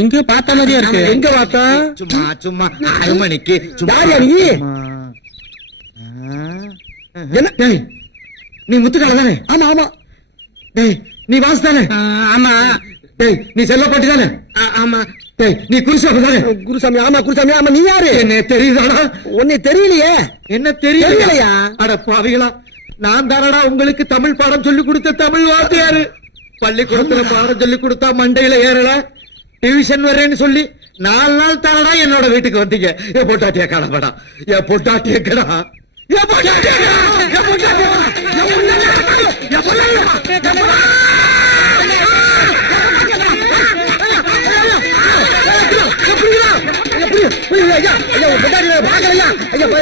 எங்க பார்த்த மாதிரியா இருக்கு. எங்க பார்த்தா? சும்மா சும்மா 6 மணிக்கு யார் நீ? என்ன? டேய், நீ முத்துக்கால தானே? ஆமா ஆமா. டேய், நீ வாசு தானே? ஆமா. டேய், நீ செல்லப்பாட்டி தானே? ஆமா. டேய், நீ குருசாமி தானே? குருசாமி. ஆமா குருசாமி. ஆமா, நீ யாரு? என்ன தெரியுதாடா? உன்னை தெரியலையே. என்ன தெரியலையா? தெரியலையா? அட பாவிகளா, நான் தானடா உங்களுக்கு தமிழ் பாடம் சொல்லி கொடுத்த தமிழ் வாத்தியாரு. பள்ளிக்கூடத்துல பாடம் சொல்லி கொடுத்தா மண்டையில ஏறல, டியூஷன் வரேன்னு சொல்லி 4 நாள் தானடா என்னோட வீட்டுக்கு வந்தீங்க. என் பொட்டாட்டிய காணப்படா, என் பொட்டாட்டிய கடா, என் பொட்டாட்டிய கடா, என் பொட்டாட்டிய கடா, என் பொட்டாட்டிய கடா, என் பொட்டாட்டிய கடா. ஐயா